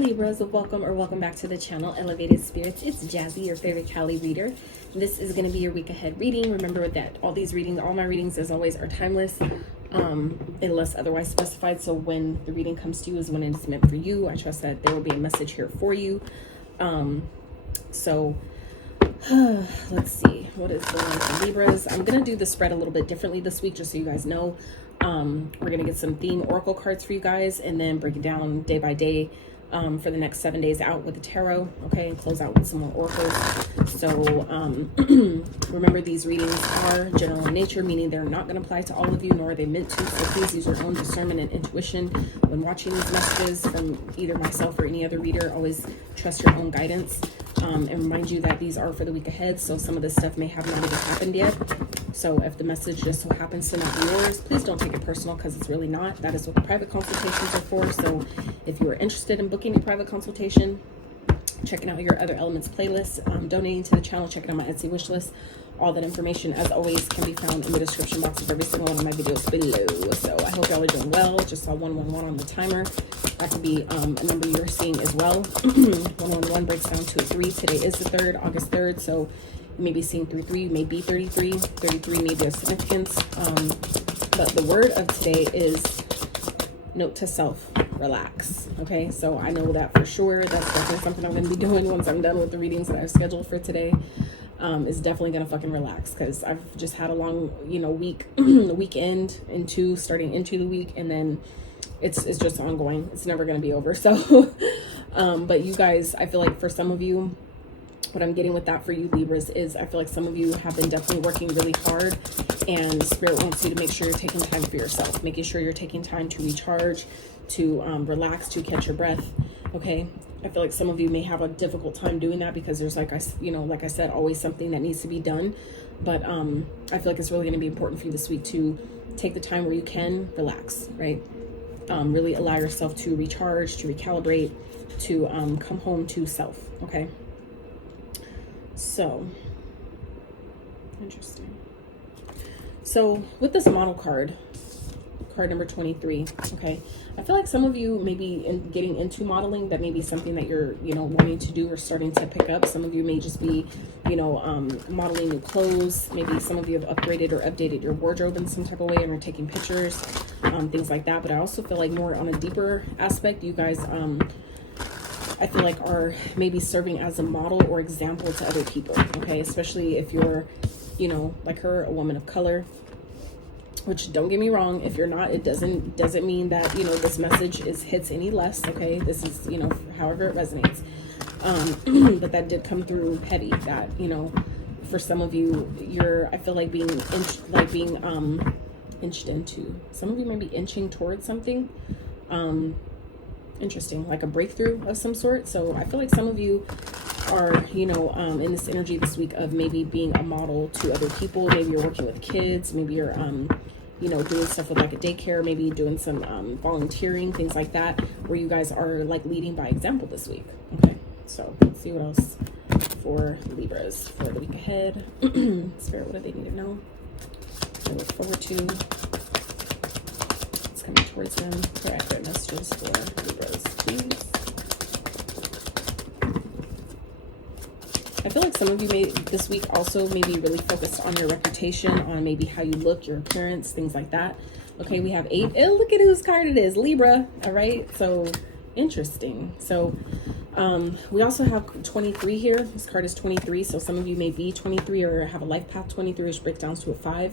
Libras, welcome back to the channel, Elevated Spirits. It's Jazzy, your favorite Cali reader. This is going to be your week ahead reading. Remember that all my readings as always are timeless, unless otherwise specified. So when the reading comes to you is when it is meant for you. I trust that there will be a message here for you. Let's see, what is going on for Libras? I'm going to do the spread a little bit differently this week, just so you guys know. We're going to get some theme oracle cards for you guys and then break it down day by day for the next 7 days out with the tarot, okay, and close out with some more oracles. So remember, these readings are general in nature, meaning they're not going to apply to all of you, nor are they meant to. So please use your own discernment and intuition when watching these messages from either myself or any other reader. Always trust your own guidance, and remind you that these are for the week ahead, so some of this stuff may have not even happened yet. So if the message just so happens to not be yours, please don't take it personal, because it's really not. That is what the private consultations are for. So if you are interested in booking a private consultation, checking out your Other Elements playlist, donating to the channel, checking out my Etsy wish list, all that information, as always, can be found in the description box of every single one of my videos below. So I hope y'all are doing well. Just saw 111 on the timer. That could be a number you're seeing as well. 111 breaks down to a 3. Today is the 3rd, August 3rd. So you may be seeing 33, you may be 33. 33 may be of significance. But the word of today is note to self, relax. Okay, so I know that for sure. That's definitely something I'm going to be doing once I'm done with the readings that I've scheduled for today. Is definitely going to fucking relax, because I've just had a long, week, the weekend starting into the week, and then it's just ongoing. It's never going to be over. So, but you guys, I feel like for some of you, what I'm getting with that for you Libras is I feel like some of you have been definitely working really hard, and Spirit wants you to make sure you're taking time for yourself, making sure you're taking time to recharge, to relax, to catch your breath. Okay, I feel like some of you may have a difficult time doing that, because there's like I said, always something that needs to be done. But I feel like it's really going to be important for you this week to take the time where you can relax, right? Really allow yourself to recharge, to recalibrate, to come home to self. Okay, so interesting. So with this model card number 23, okay, I feel like some of you may be getting into modeling. That may be something that you're wanting to do or starting to pick up. Some of you may just be modeling new clothes. Maybe some of you have upgraded or updated your wardrobe in some type of way and are taking pictures, things like that. But I also feel like more on a deeper aspect, you guys I feel like are maybe serving as a model or example to other people, okay, especially if you're like her, a woman of color. Which, don't get me wrong, if you're not, it doesn't mean that this message hits any less. Okay, this is however it resonates. But that did come through heavy. That for some of you, I feel like being inched into. Some of you may be inching towards something interesting, like a breakthrough of some sort. So I feel like some of you are in this energy this week of maybe being a model to other people. Maybe you're working with kids, maybe you're doing stuff with like a daycare, maybe doing some volunteering, things like that, where you guys are like leading by example this week. Okay, so let's see what else for Libras for the week ahead. Spirit, what do they need to know? I look forward to. It's coming towards them. For accurate messages for Libras, please. I feel like some of you may this week also maybe really focused on your reputation, on maybe how you look, your appearance, things like that. Okay, we have 8. Oh, look at whose card it is, Libra. All right, so interesting. So we also have 23 here. This card is 23. So some of you may be 23 or have a life path 23, which breaks down to a 5,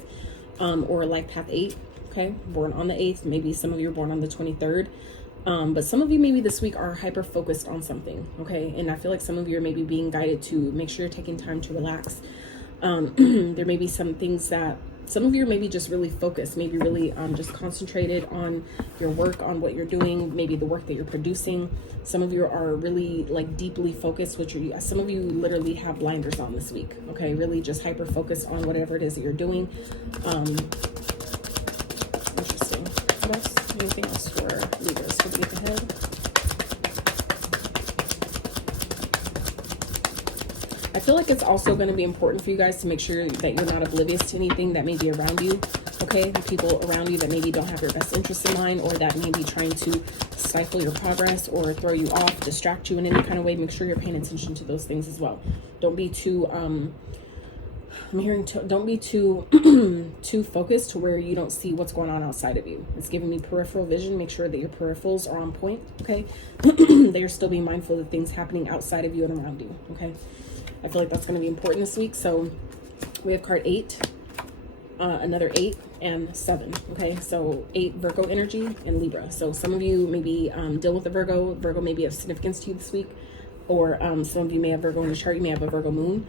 or a life path 8. Okay, born on the 8th. Maybe some of you are born on the 23rd. But some of you maybe this week are hyper focused on something, okay? And I feel like some of you are maybe being guided to make sure you're taking time to relax. There may be some things that some of you are maybe just really focused, maybe really just concentrated on your work, on what you're doing, maybe the work that you're producing. Some of you are really like deeply focused, some of you literally have blinders on this week, okay? Really just hyper focused on whatever it is that you're doing. Interesting. What else? Anything else for Libras for the week ahead? I feel like it's also going to be important for you guys to make sure that you're not oblivious to anything that may be around you. okay? The people around you that maybe don't have your best interests in mind, or that may be trying to stifle your progress or throw you off, distract you in any kind of way. Make sure you're paying attention to those things as well. Don't be too, don't be too too focused to where you don't see what's going on outside of you. It's giving me peripheral vision. Make sure that your peripherals are on point, okay? That you're still being mindful of things happening outside of you and around you, okay? I feel like that's going to be important this week. So we have card 8, another 8, and 7, okay? So 8 Virgo energy and Libra. So some of you maybe deal with a Virgo. Virgo may be of significance to you this week, or some of you may have Virgo in the chart. You may have a Virgo moon.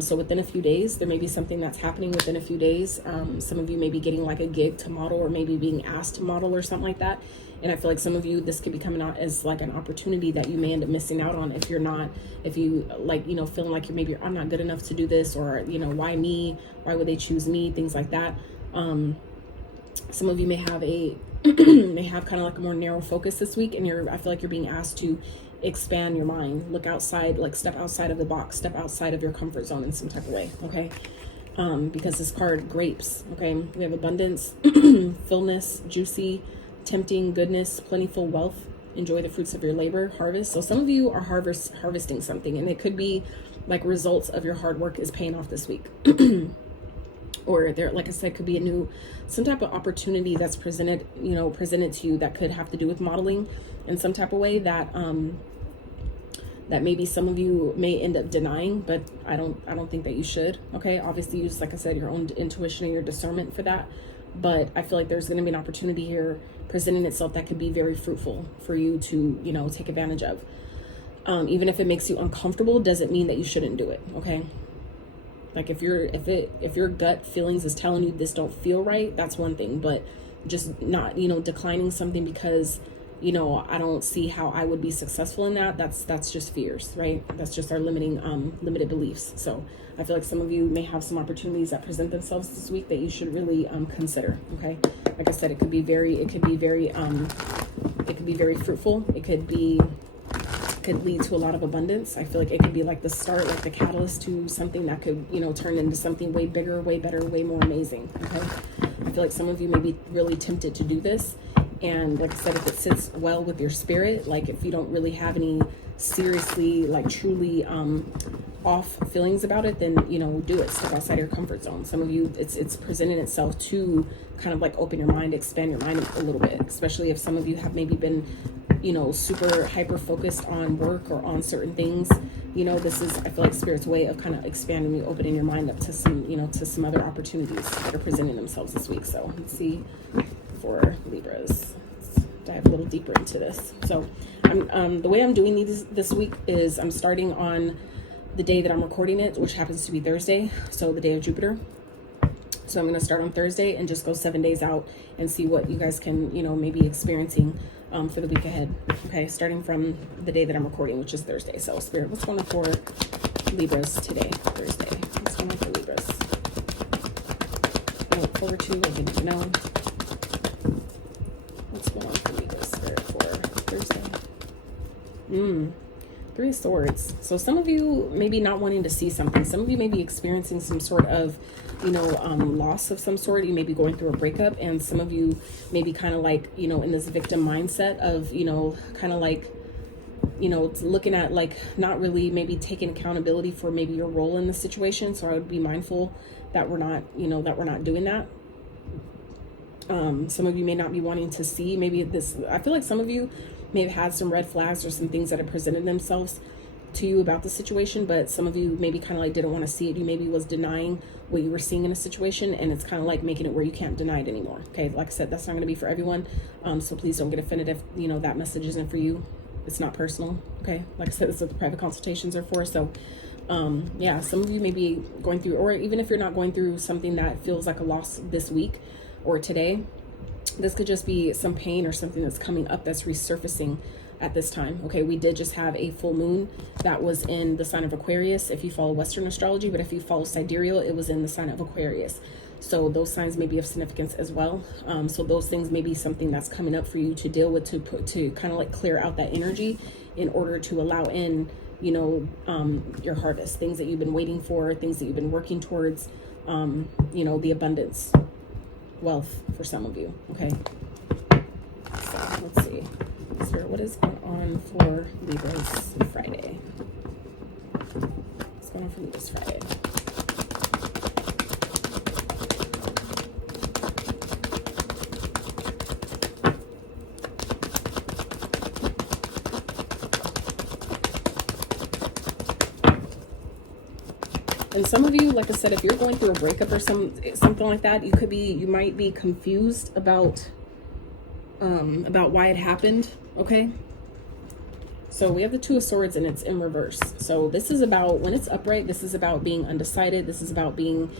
So within a few days, there may be something that's happening within a few days. Some of you may be getting like a gig to model, or maybe being asked to model or something like that. And I feel like some of you, this could be coming out as like an opportunity that you may end up missing out on if you're not, if you like, you know, feeling like you're maybe, I'm not good enough to do this, or, you know, why me? Why would they choose me? Things like that. Some of you may have a, may have kind of like a more narrow focus this week, and I feel like you're being asked to expand your mind, look outside, like step outside of the box, step outside of your comfort zone in some type of way, okay? Because this card, grapes, okay? We have abundance, fullness, juicy, tempting, goodness, plentiful wealth, enjoy the fruits of your labor, harvest. So some of you are harvesting something, and it could be like results of your hard work is paying off this week. Or there, like I said, could be some type of opportunity that's presented to you that could have to do with modeling in some type of way that that maybe some of you may end up denying, but I don't think that you should. Okay, obviously use, like I said, your own intuition and your discernment for that. But I feel like there's going to be an opportunity here presenting itself that could be very fruitful for you to, you know, take advantage of. Even if it makes you uncomfortable, doesn't mean that you shouldn't do it. Okay. Like if your gut feelings is telling you this don't feel right, that's one thing, but just not, you know, declining something because, you know, I don't see how I would be successful in that. That's just fears, right? That's just our limited beliefs. So I feel like some of you may have some opportunities that present themselves this week that you should really consider. Okay, like I said, it could be very fruitful. It could lead to a lot of abundance. I feel like it could be like the start, like the catalyst to something that could, you know, turn into something way bigger, way better, way more amazing. Okay, I feel like some of you may be really tempted to do this. And like I said, if it sits well with your spirit, like if you don't really have any seriously, like truly off feelings about it, then, you know, do it. Step outside your comfort zone. Some of you, it's presenting itself to kind of like open your mind, expand your mind a little bit, especially if some of you have maybe been, you know, super hyper focused on work or on certain things. You know, this is, I feel like Spirit's way of kind of expanding you, opening your mind up to some, you know, to some other opportunities that are presenting themselves this week. So let's see for Libras. Let's dive a little deeper into this. So the way I'm doing these this week is I'm starting on the day that I'm recording it, which happens to be Thursday, so the day of Jupiter. So I'm going to start on Thursday and just go 7 days out and see what you guys can, you know, maybe experiencing for the week ahead. Okay, starting from the day that I'm recording, which is Thursday. So Spirit, what's going on for Libras today, Thursday? What's going on for Libras? I look forward to, I didn't know. What's going on for Libras, Spirit, for Thursday? 3 of Swords. So some of you maybe not wanting to see something. Some of you may be experiencing some sort of, you know, loss of some sort. You may be going through a breakup, and some of you may be kind of like, you know, in this victim mindset of, you know, kind of like, you know, looking at like not really maybe taking accountability for maybe your role in the situation. So I would be mindful that we're not, you know, that we're not doing that. Some of you may not be wanting to see maybe this. I feel like some of you may have had some red flags or some things that have presented themselves to you about the situation, but some of you maybe kind of like didn't want to see it. You maybe was denying what you were seeing in a situation, and it's kind of like making it where you can't deny it anymore. Okay, like I said, that's not going to be for everyone, so please don't get offended if, you know, that message isn't for you. It's not personal. Okay, like I said, that's what the private consultations are for. So yeah, some of you may be going through, or even if you're not going through something that feels like a loss this week or today, this could just be some pain or something that's coming up that's resurfacing at this time. Okay, we did just have a full moon that was in the sign of Aquarius if you follow Western astrology, but if you follow sidereal, it was in the sign of Aquarius. So those signs may be of significance as well. So those things may be something that's coming up for you to deal with, to kind of like clear out that energy in order to allow in, you know, your harvest, things that you've been waiting for, things that you've been working towards, you know, the abundance. wealth for some of you, okay? So let's see. Spirit, what is going on for Libra's Friday? What's going on for Libra's Friday? And some of you, like I said, if you're going through a breakup or something like that, you might be confused about why it happened. Okay. So we have the Two of Swords and it's in reverse. So this is about, when it's upright, this is about being undecided. This is about being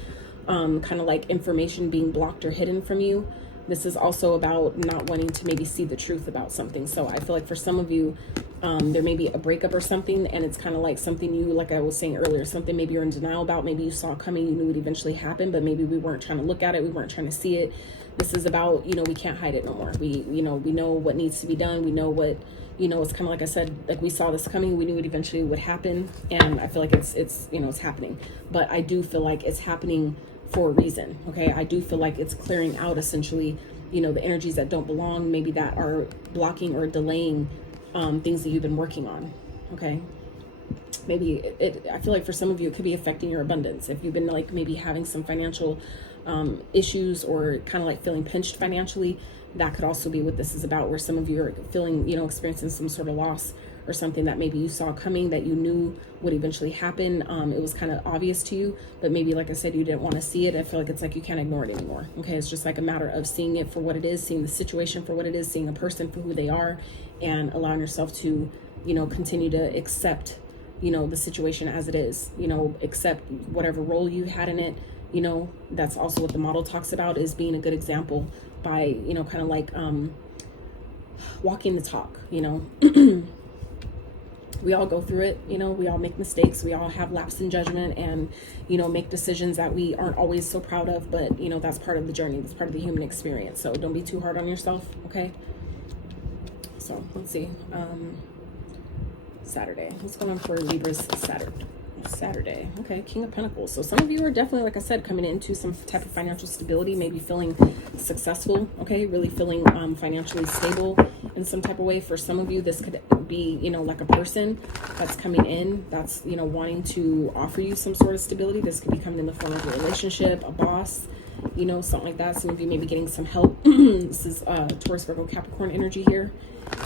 kind of like information being blocked or hidden from you. This is also about not wanting to maybe see the truth about something. So I feel like for some of you, there may be a breakup or something, and it's kind of like something you, like I was saying earlier, something maybe you're in denial about, maybe you saw coming, you knew it eventually happened, but maybe we weren't trying to look at it, we weren't trying to see it. This is about, you know, we can't hide it no more. We know what needs to be done. We know what, you know, it's kind of like I said, like we saw this coming, we knew it eventually would happen, and I feel like it's you know, it's happening. But I do feel like it's happening for a reason, okay? I do feel like it's clearing out essentially, you know, the energies that don't belong, maybe that are blocking or delaying things that you've been working on, okay? Maybe I feel like for some of you, it could be affecting your abundance. If you've been like maybe having some financial issues or kind of like feeling pinched financially, that could also be what this is about, where some of you are feeling, you know, experiencing some sort of loss or something that maybe you saw coming, that you knew would eventually happen. It was kind of obvious to you, but maybe, like I said, you didn't want to see it. I feel like it's like you can't ignore it anymore. Okay, it's just like a matter of seeing it for what it is, seeing the situation for what it is, seeing a person for who they are, and allowing yourself to, you know, continue to accept, you know, the situation as it is, you know, accept whatever role you had in it. You know, that's also what the model talks about, is being a good example by, you know, kind of like walking the talk, you know. We all go through it, you know, we all make mistakes, we all have lapse in judgment, and, you know, make decisions that we aren't always so proud of, but, you know, that's part of the journey, that's part of the human experience. So don't be too hard on yourself, okay? So let's see, Saturday, what's going on for Libra's Saturday? Okay, King of Pentacles. So some of you are definitely, like I said, coming into some type of financial stability, maybe feeling successful, okay, really feeling financially stable in some type of way. For some of you, this could be, you know, like a person that's coming in, that's, you know, wanting to offer you some sort of stability. This could be coming in the form of a relationship, a boss, you know, something like that. Some of you may be getting some help. This is Taurus, Virgo, Capricorn energy here.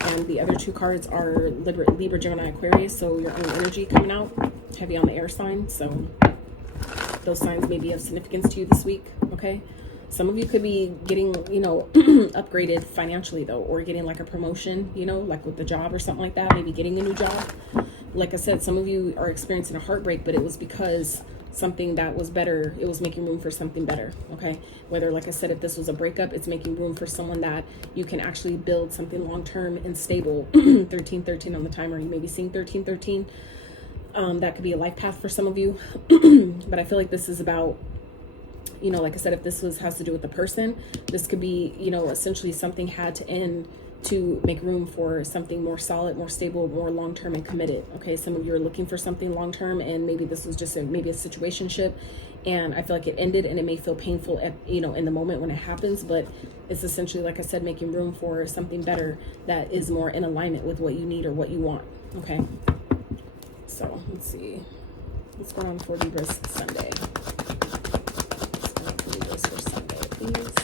And the other two cards are Libra, Gemini, Aquarius. So your own energy coming out, heavy on the air sign. So those signs may be of significance to you this week, okay? Some of you could be getting, you know, upgraded financially though, or getting like a promotion, you know, like with the job or something like that, maybe getting a new job. Like I said, some of you are experiencing a heartbreak, but it was because something that was better, it was making room for something better, okay? Whether, like I said, if this was a breakup, it's making room for someone that you can actually build something long-term and stable. 1313 on the timer, you may be seeing 1313. That could be a life path for some of you. But I feel like this is about, you know, like I said, if this has to do with the person, this could be, you know, essentially something had to end to make room for something more solid, more stable, more long-term and committed. Okay, some of you are looking for something long-term, and maybe this was just maybe a situationship, and I feel like it ended, and it may feel painful at, you know, in the moment when it happens, but it's essentially, like I said, making room for something better that is more in alignment with what you need or what you want. Okay, so let's see what's going on for Libra's Sunday. What's going on for Libra's for Sunday, please?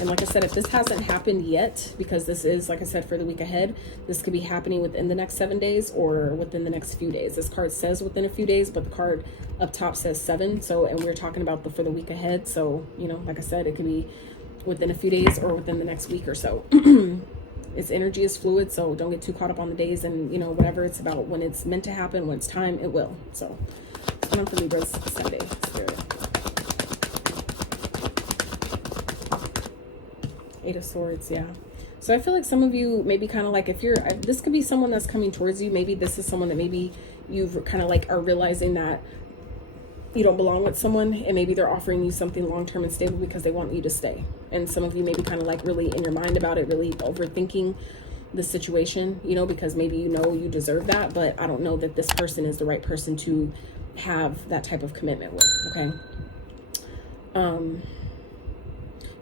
And like I said, if this hasn't happened yet, because this is, like I said, for the week ahead, this could be happening within the next 7 days or within the next few days. This card says within a few days, but the card up top says 7. So, and we're talking about for the week ahead. So, you know, like I said, it could be within a few days or within the next week or so. Its energy is fluid, so don't get too caught up on the days and, you know, whatever. It's about when it's meant to happen, when it's time, it will. So, what's going on for Libra's Sunday, Spirit? Eight of Swords, yeah. So I feel like some of you maybe kind of like, if you're, this could be someone that's coming towards you. Maybe this is someone that maybe you've kind of like are realizing that you don't belong with someone, and maybe they're offering you something long-term and stable because they want you to stay. And some of you may be kind of like really in your mind about it, really overthinking the situation, you know, because maybe you know you deserve that, but I don't know that this person is the right person to have that type of commitment with, okay?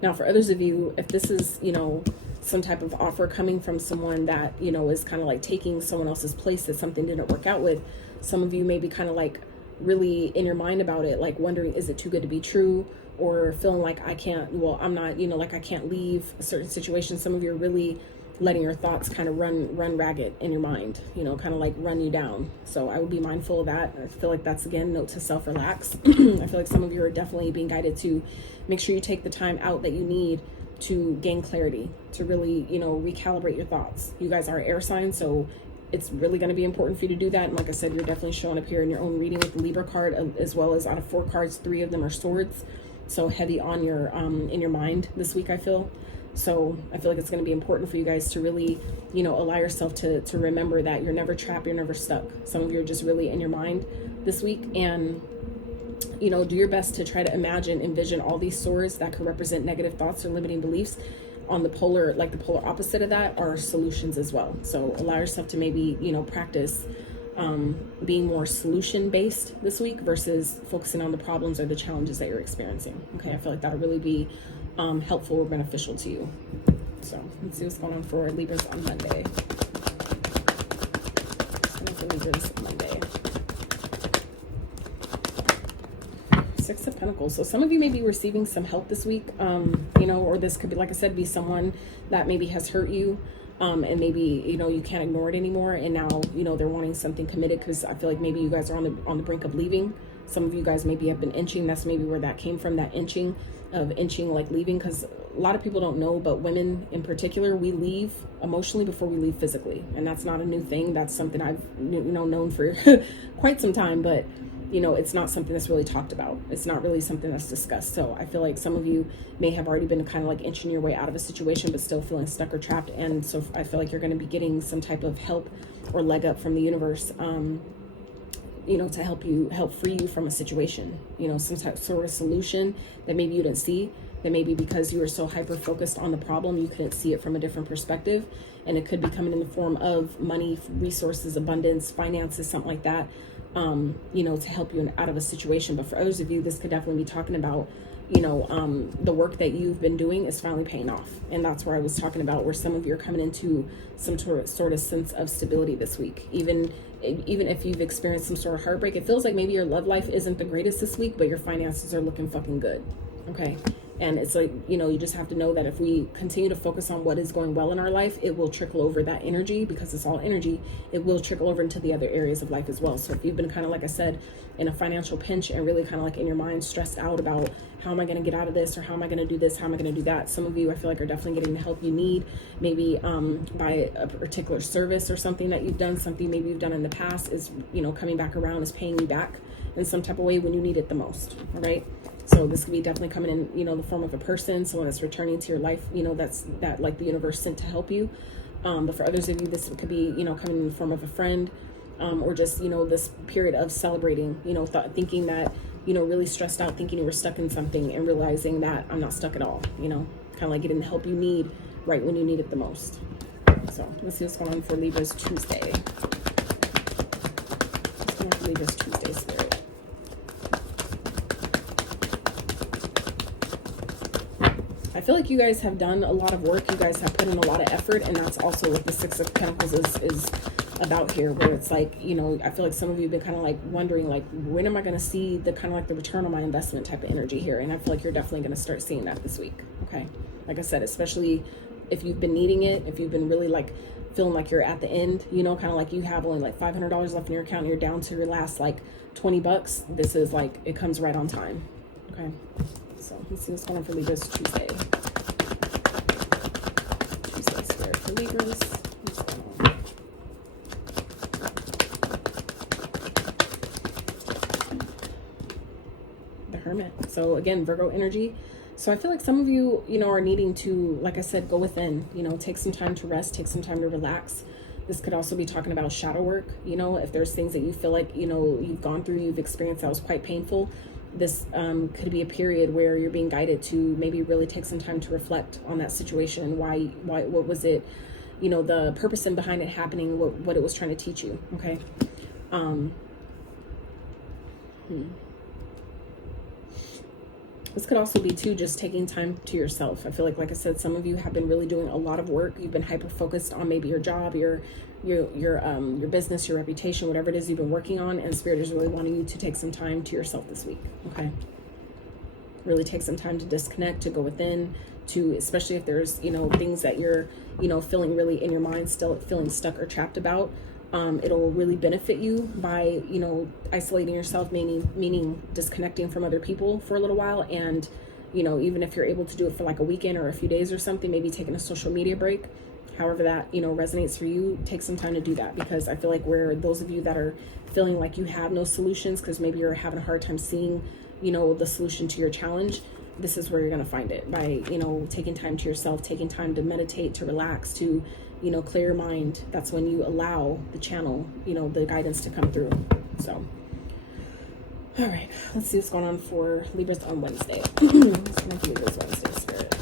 Now, for others of you, if this is, you know, some type of offer coming from someone that, you know, is kind of like taking someone else's place that something didn't work out with, some of you may be kind of like really in your mind about it, like wondering, is it too good to be true? Or feeling like I can't, well, I'm not, you know, like I can't leave a certain situation. Some of you are really letting your thoughts kind of run ragged in your mind, you know, kind of like run you down. So I would be mindful of that. I feel like that's, again, note to self, relax. I feel like some of you are definitely being guided to make sure you take the time out that you need to gain clarity, to really, you know, recalibrate your thoughts. You guys are air signs, so it's really going to be important for you to do that. And like I said, you're definitely showing up here in your own reading with the Libra card, as well as out of 4 cards, 3 of them are swords. So heavy on your in your mind this week, I feel. So I feel like it's going to be important for you guys to really, you know, allow yourself to remember that you're never trapped, you're never stuck. Some of you are just really in your mind this week, and, you know, do your best to try to envision all these swords that could represent negative thoughts or limiting beliefs. On the polar, like the polar opposite of that, are solutions as well. So allow yourself to maybe, you know, practice being more solution based this week versus focusing on the problems or the challenges that you're experiencing. Okay, I feel like that'll really be helpful or beneficial to you. So let's see what's going on for Libras on Monday. For Libras Monday. 6 of Pentacles. So some of you may be receiving some help this week, you know, or this could be, like I said, be someone that maybe has hurt you. And maybe, you know, you can't ignore it anymore, and now, you know, they're wanting something committed, because I feel like maybe you guys are on the brink of leaving. Some of you guys maybe have been inching. That's maybe where that came from, that inching like leaving, because a lot of people don't know, but women in particular, we leave emotionally before we leave physically, and that's not a new thing. That's something I've, you know, known for quite some time, but, you know, it's not something that's really talked about. It's not really something that's discussed. So I feel like some of you may have already been kind of like inching your way out of a situation, but still feeling stuck or trapped. And so I feel like you're going to be getting some type of help or leg up from the universe, you know, to help free you from a situation, you know, some type sort of solution that maybe you didn't see, that maybe because you were so hyper focused on the problem, you couldn't see it from a different perspective. And it could be coming in the form of money, resources, abundance, finances, something like that. You know, to help you out of a situation. But for others of you, this could definitely be talking about, you know, the work that you've been doing is finally paying off. And that's where I was talking about, where some of you are coming into some sort of sense of stability this week. Even if you've experienced some sort of heartbreak, it feels like maybe your love life isn't the greatest this week, but your finances are looking fucking good. Okay. And it's like, you know, you just have to know that if we continue to focus on what is going well in our life, it will trickle over, that energy, because it's all energy. It will trickle over into the other areas of life as well. So if you've been kind of, like I said, in a financial pinch and really kind of like in your mind stressed out about how am I going to get out of this, or how am I going to do this, how am I going to do that, some of you, I feel like, are definitely getting the help you need, maybe by a particular service or something that you've done, something maybe you've done in the past is, you know, coming back around, is paying you back in some type of way when you need it the most. All right. So this could be definitely coming in, you know, the form of a person, someone that's returning to your life, you know, that like the universe sent to help you. But for others of you, this could be, you know, coming in the form of a friend, or just, you know, this period of celebrating, you know, thinking that, you know, really stressed out, thinking you were stuck in something, and realizing that I'm not stuck at all, you know, kind of like getting the help you need right when you need it the most. So let's see what's going on for Libra's Tuesday. What's going on for Libra's Tuesday, Spirit? I feel like you guys have done a lot of work. You guys have put in a lot of effort, and that's also what the 6 of Pentacles is about here, where it's like, you know, I feel like some of you have been kind of like wondering, like, when am I going to see the kind of like the return on my investment type of energy here? And I feel like you're definitely going to start seeing that this week. Okay. Like I said, especially if you've been needing it, if you've been really like feeling like you're at the end, you know, kind of like you have only like $500 left in your account and you're down to your last like $20. This is like, it comes right on time. Okay. So let's see what's going on for Libra's Tuesday. Tuesday, Spirit, for Libras. The Hermit. So again, Virgo energy. So I feel like some of you, you know, are needing to, like I said, go within, you know, take some time to rest, take some time to relax. This could also be talking about shadow work. You know, if there's things that you feel like, you know, you've gone through, you've experienced that was quite painful, this could be a period where you're being guided to maybe really take some time to reflect on that situation and why, what was it, you know, the purpose and behind it happening, what it was trying to teach you. Okay. This could also be too just taking time to yourself. I feel like I said, some of you have been really doing a lot of work. You've been hyper focused on maybe your job, your business, your reputation, whatever it is you've been working on, and Spirit is really wanting you to take some time to yourself this week. Okay, really take some time to disconnect, to go within, to, especially if there's, you know, things that you're, you know, feeling really in your mind, still feeling stuck or trapped about. It'll really benefit you by, you know, isolating yourself, meaning disconnecting from other people for a little while. And, you know, even if you're able to do it for like a weekend or a few days or something, maybe taking a social media break, however that, you know, resonates for you, take some time to do that. Because I feel like where those of you that are feeling like you have no solutions, because maybe you're having a hard time seeing, you know, the solution to your challenge, this is where you're going to find it, by, you know, taking time to yourself, taking time to meditate, to relax, to, you know, clear your mind. That's when you allow the channel, you know, the guidance to come through. So, all right, let's see what's going on for Libras on Wednesday. Let's connect Libras Wednesday, Spirit.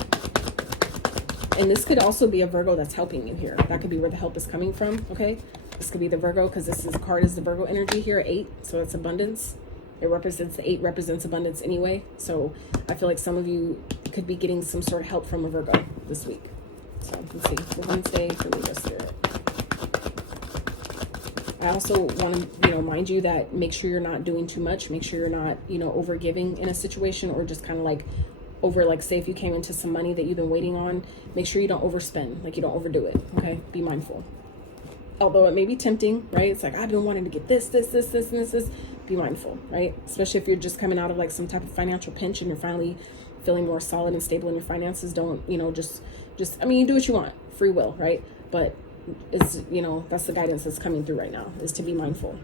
And this could also be a Virgo that's helping you here. That could be where the help is coming from, okay? This could be the Virgo, because this card is the Virgo energy here, 8, so it's abundance. It represents, the 8 represents abundance anyway. So I feel like some of you could be getting some sort of help from a Virgo this week. So let's see, for Wednesday for Libra Spirit. I also want to, you know, mind you that make sure you're not doing too much. Make sure you're not, you know, over giving in a situation, or just kind of like over, like, say if you came into some money that you've been waiting on, make sure you don't overspend, like you don't overdo it. Okay, be mindful. Although it may be tempting, right? It's like, I've been wanting to get this. Be mindful, right? Especially if you're just coming out of like some type of financial pinch and you're finally feeling more solid and stable in your finances. Don't, you know, just, I mean, you do what you want, free will, right? But it's, you know, that's the guidance that's coming through right now, is to be mindful,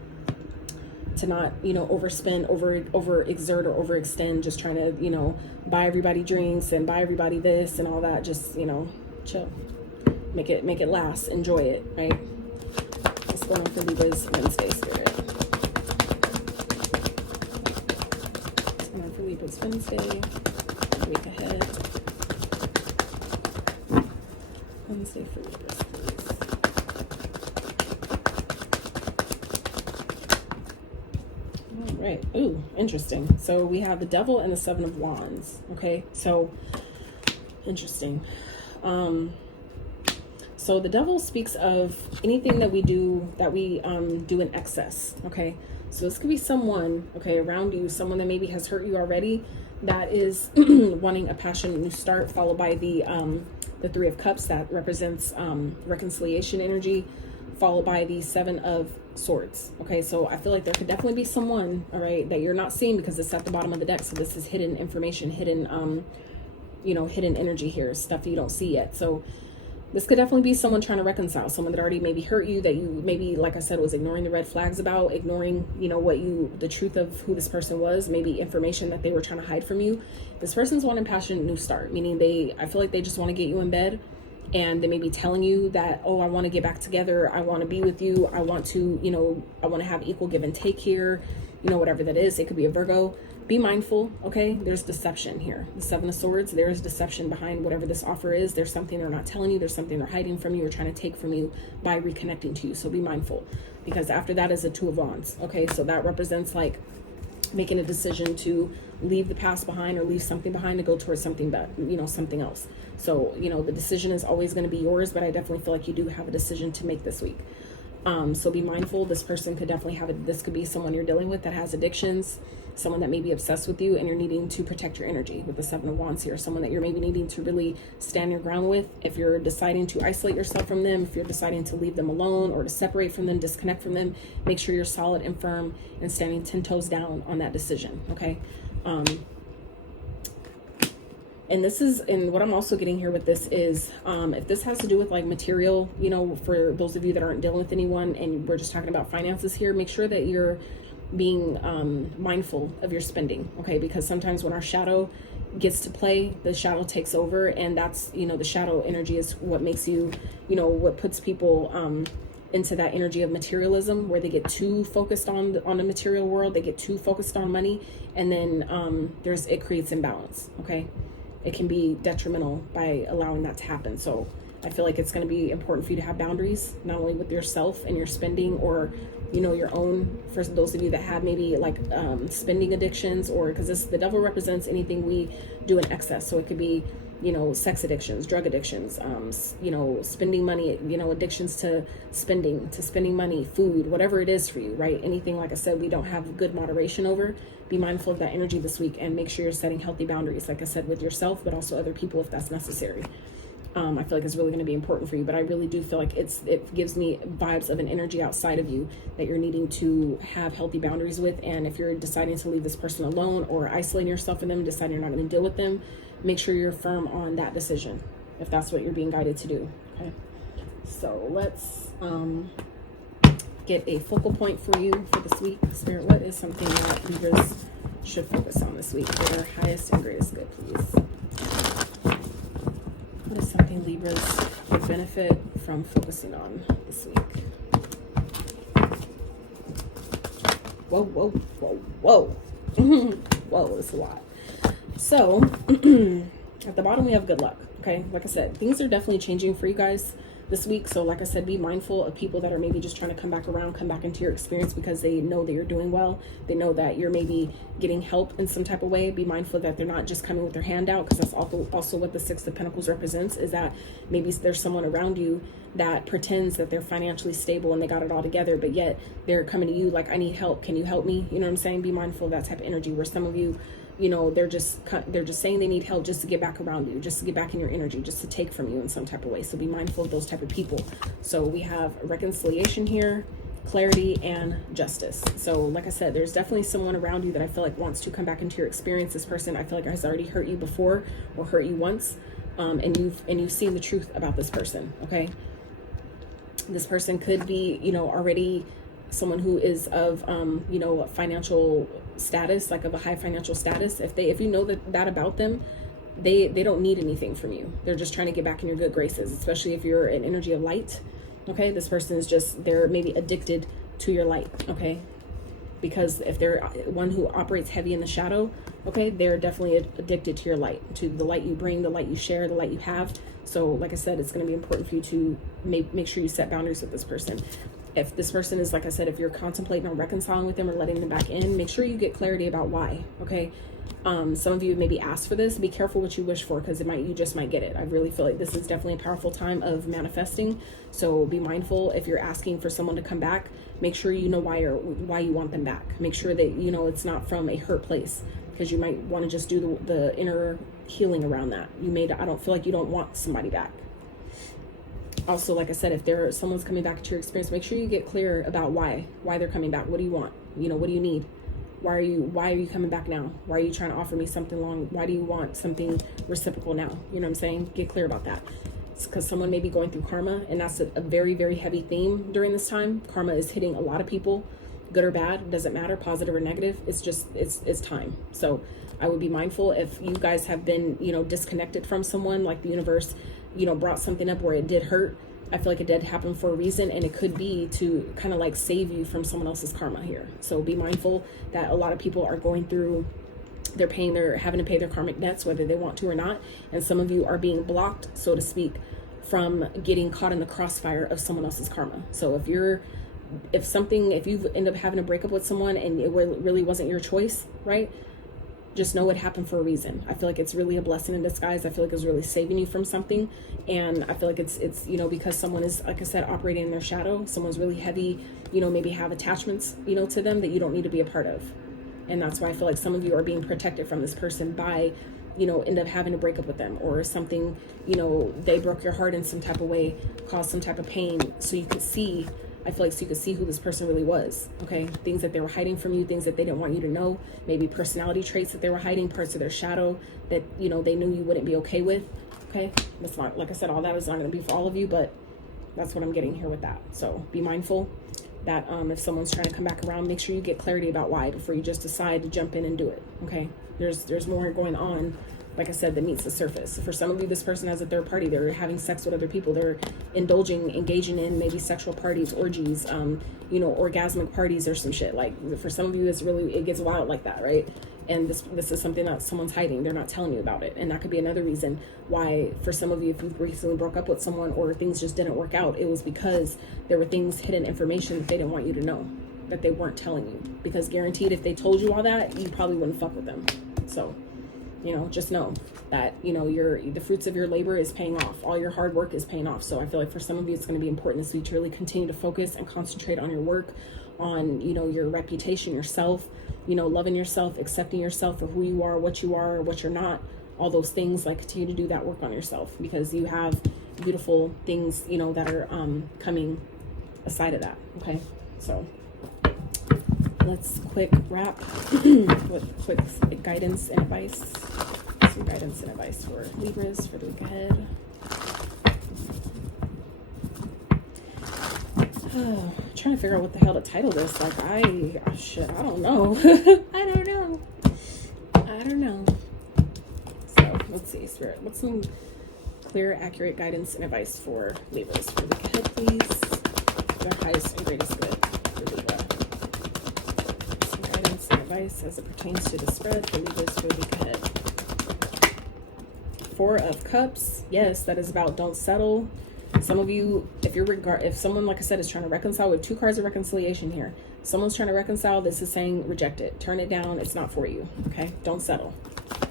to not, you know, overspend, over exert, or overextend, just trying to, you know, buy everybody drinks and buy everybody this and all that. Just, you know, chill, make it last, enjoy it, right? What's going on for Libra's Wednesday, Spirit? What's going on for Libra's Wednesday? Week ahead. Wednesday for Libra's, please. All right. Ooh, interesting. So we have the Devil and the 7 of Wands. Okay, so interesting. So the Devil speaks of anything that we do do in excess. Okay, so this could be someone, okay, around you, someone that maybe has hurt you already, that is wanting a passionate new start, followed by the 3 of Cups that represents reconciliation energy, followed by the 7 of Swords. Okay, so I feel like there could definitely be someone, all right, that you're not seeing because it's at the bottom of the deck. So this is hidden information, hidden, you know, hidden energy here, stuff that you don't see yet. So this could definitely be someone trying to reconcile, someone that already maybe hurt you, that you maybe, like I said, was ignoring the red flags about, ignoring, you know, the truth of who this person was, maybe information that they were trying to hide from you. This person's wanting a passionate new start, meaning I feel like they just want to get you in bed, and they may be telling you that, oh, I want to get back together, I want to be with you, I want to, you know, I want to have equal give and take here, you know, whatever that is. It could be a Virgo. Be mindful, okay? There's deception here. The 7 of Swords, there is deception behind whatever this offer is. There's something they're not telling you. There's something they're hiding from you or trying to take from you by reconnecting to you. So be mindful, because after that is a 2 of Wands, okay? So that represents like making a decision to leave the past behind, or leave something behind to go towards something better, you know, something else. So, you know, the decision is always going to be yours, but I definitely feel like you do have a decision to make this week. So be mindful. This person could definitely this could be someone you're dealing with that has addictions, someone that may be obsessed with you, and you're needing to protect your energy with the 7 of Wands here. Someone that you're maybe needing to really stand your ground with. If you're deciding to isolate yourself from them, if you're deciding to leave them alone or to separate from them, disconnect from them, make sure you're solid and firm and standing 10 toes down on that decision, okay? And what I'm also getting here with this is, if this has to do with like material, you know, for those of you that aren't dealing with anyone and we're just talking about finances here, make sure that you're being mindful of your spending, okay? Because sometimes when our shadow gets to play, the shadow takes over, and that's, you know, the shadow energy is what makes you, you know, what puts people into that energy of materialism, where they get too focused on the material world, they get too focused on money, and then it creates imbalance, okay? It can be detrimental by allowing that to happen. So I feel like it's going to be important for you to have boundaries, not only with yourself and your spending, or, you know, your own, for those of you that have maybe like spending addictions, or because the devil represents anything we do in excess. So it could be, you know, sex addictions, drug addictions, you know, spending money, you know, addictions to spending money, food, whatever it is for you, right? Anything, like I said, we don't have good moderation over. Be mindful of that energy this week, and make sure you're setting healthy boundaries, like I said, with yourself, but also other people if that's necessary. I feel like it's really going to be important for you, but I really do feel like it gives me vibes of an energy outside of you that you're needing to have healthy boundaries with. And if you're deciding to leave this person alone, or isolating yourself from them and deciding you're not going to deal with them, make sure you're firm on that decision if that's what you're being guided to do. Okay, so let's get a focal point for you for this week. Spirit, what is something that Libras should focus on this week for their highest and greatest good, please? What is something Libras would benefit from focusing on this week? Whoa, whoa, whoa, whoa. Whoa, it's a lot. So, at the bottom we have good luck, okay? Like I said, things are definitely changing for you guys this week. So like I said, be mindful of people that are maybe just trying to come back around, come back into your experience because they know that you're doing well. They know that you're maybe getting help in some type of way. Be mindful that they're not just coming with their hand out, because that's also what the Six of Pentacles represents, is that maybe there's someone around you that pretends that they're financially stable and they got it all together, but yet they're coming to you like, I need help. Can you help me? You know what I'm saying? Be mindful of that type of energy, where some of you, you know, they're just saying they need help just to get back around you, just to get back in your energy, just to take from you in some type of way. So be mindful of those type of people. So we have reconciliation here, clarity, and justice. So like I said, there's definitely someone around you that I feel like wants to come back into your experience. This person I feel like has already hurt you before, or hurt you once, and you've seen the truth about this person. Okay, this person could be, you know, already someone who is of you know, financial status, like of a high financial status. If you know that about them, they don't need anything from you. They're just trying to get back in your good graces, especially if you're an energy of light. Okay, this person is just, they're maybe addicted to your light. Okay, because if they're one who operates heavy in the shadow, okay, they're definitely addicted to your light, to the light you bring, the light you share, the light you have. So like I said, it's going to be important for you to make sure you set boundaries with this person. If this person is, like I said, if you're contemplating on reconciling with them or letting them back in, make sure you get clarity about why. Okay, some of you maybe ask for this. Be careful what you wish for, because you just might get it. I really feel like this is definitely a powerful time of manifesting. So be mindful if you're asking for someone to come back. Make sure you know why you want them back. Make sure that you know it's not from a hurt place, because you might want to just do the inner healing around that. I don't feel like you don't want somebody back. Also, like I said, if someone's coming back to your experience, make sure you get clear about why they're coming back. What do you want? You know, what do you need? Why are you coming back now? Why are you trying to offer me something long? Why do you want something reciprocal now? You know what I'm saying? Get clear about that. It's because someone may be going through karma, and that's a very, very heavy theme during this time. Karma is hitting a lot of people, good or bad, doesn't matter, positive or negative. It's just, it's time. So I would be mindful if you guys have been, you know, disconnected from someone, like the universe, you know, brought something up where it did hurt. I feel like it did happen for a reason, and it could be to kind of like save you from someone else's karma here. So be mindful that a lot of people are going through, they're having to pay their karmic debts, whether they want to or not. And some of you are being blocked, so to speak, from getting caught in the crossfire of someone else's karma. So if you end up having to break up with someone and it really wasn't your choice, right? Just know it happened for a reason. I feel like it's really a blessing in disguise. I feel like it's really saving you from something. And I feel like it's, you know, because someone is, like I said, operating in their shadow, someone's really heavy, you know, maybe have attachments, you know, to them that you don't need to be a part of. And that's why I feel like some of you are being protected from this person by, you know, end up having to break up with them, or something, you know, they broke your heart in some type of way, caused some type of pain. So you could see, I feel like, so you could see who this person really was. Okay, things that they were hiding from you, things that they didn't want you to know, maybe personality traits that they were hiding, parts of their shadow that, you know, they knew you wouldn't be okay with. Okay, that's not, like I said, all that is not going to be for all of you, but that's what I'm getting here with that. So be mindful that if someone's trying to come back around, make sure you get clarity about why before you just decide to jump in and do it. Okay, there's more going on, like I said, that meets the surface. For some of you, this person has a third party. They're having sex with other people. They're engaging in maybe sexual parties, orgies, you know, orgasmic parties or some shit. Like for some of you, it gets wild like that, right? And this is something that someone's hiding. They're not telling you about it. And that could be another reason why, for some of you, if you recently broke up with someone or things just didn't work out, it was because there were things, hidden information that they didn't want you to know. that they weren't telling you, because guaranteed if they told you all that, you probably wouldn't fuck with them. So, you know, just know that, you know, the fruits of your labor is paying off. All your hard work is paying off. So I feel like for some of you, it's going to be important this week to really continue to focus and concentrate on your work, on, you know, your reputation, yourself, you know, loving yourself, accepting yourself for who you are, what you're not, all those things. Like, continue to do that work on yourself, because you have beautiful things, you know, that are coming aside of that. Okay, so let's quick wrap with quick guidance and advice. Some guidance and advice for Libras for the week ahead. Trying to figure out what the hell to title this. Like, I don't know. I don't know. So let's see, Spirit, what's some clear, accurate guidance and advice for Libras for the week ahead, please? Their highest and greatest good for Libra. Some guidance and advice as it pertains to the spread for Libras for the week ahead. 4 of Cups. Yes, that is about don't settle. Some of you, if someone, like I said, is trying to reconcile, with 2 cards of reconciliation here. Someone's trying to reconcile, this is saying reject it, turn it down, it's not for you. Okay, don't settle.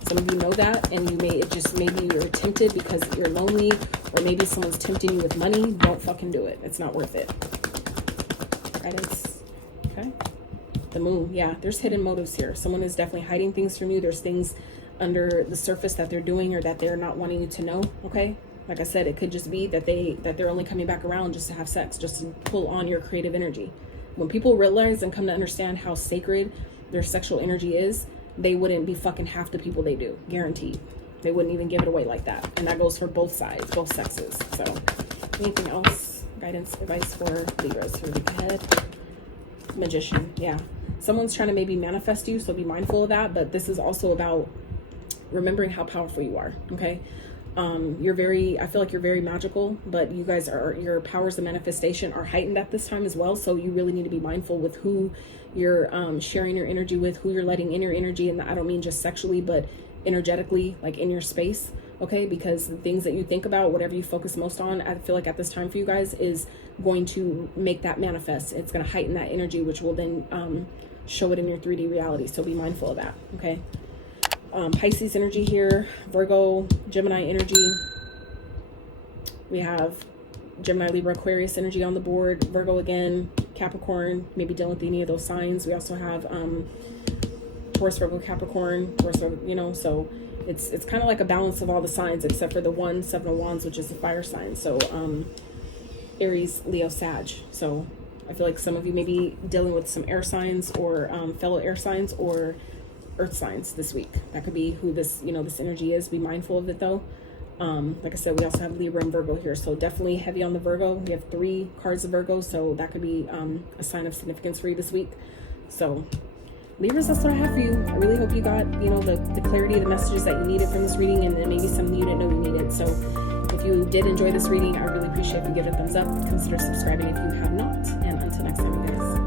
Some of you know that, and maybe you're tempted because you're lonely, or maybe someone's tempting you with money. Don't fucking do it. It's not worth it. Guidance. Okay. The Moon. Yeah, there's hidden motives here. Someone is definitely hiding things from you. There's things under the surface that they're doing or that they're not wanting you to know. Okay. Like I said, it could just be that they're only coming back around just to have sex, just to pull on your creative energy. When people realize and come to understand how sacred their sexual energy is, they wouldn't be fucking half the people they do. Guaranteed. They wouldn't even give it away like that. And that goes for both sides, both sexes. So anything else? Guidance, advice for Libras for the week ahead? Magician. Yeah. Someone's trying to maybe manifest you, so be mindful of that. But this is also about remembering how powerful you are. Okay. I feel like you're very magical, but your powers of manifestation are heightened at this time as well. So you really need to be mindful with who you're sharing your energy with, who you're letting in your energy. And I don't mean just sexually, but energetically, like in your space. Okay. Because the things that you think about, whatever you focus most on, I feel like at this time for you guys is going to make that manifest. It's going to heighten that energy, which will then show it in your 3D reality. So be mindful of that. Okay. Pisces energy here, Virgo, Gemini energy. We have Gemini, Libra, Aquarius energy on the board, Virgo again, Capricorn, maybe dealing with any of those signs. We also have Taurus, Virgo, Capricorn, Taurus, you know, so it's kind of like a balance of all the signs except for the 7 of Wands, which is the fire sign. So Aries, Leo, Sag. So I feel like some of you may be dealing with some air signs or fellow air signs or earth signs this week. That could be who this energy is. Be mindful of it though. Like I said, we also have Libra and Virgo here, so definitely heavy on the Virgo. We have 3 cards of Virgo, so that could be a sign of significance for you this week. So Libras, that's what I have for you. I really hope you got, you know, the clarity of the messages that you needed from this reading, and maybe some you didn't know you needed. So if you did enjoy this reading, I really appreciate if you give it a thumbs up. Consider subscribing if you have not, and until next time, you guys.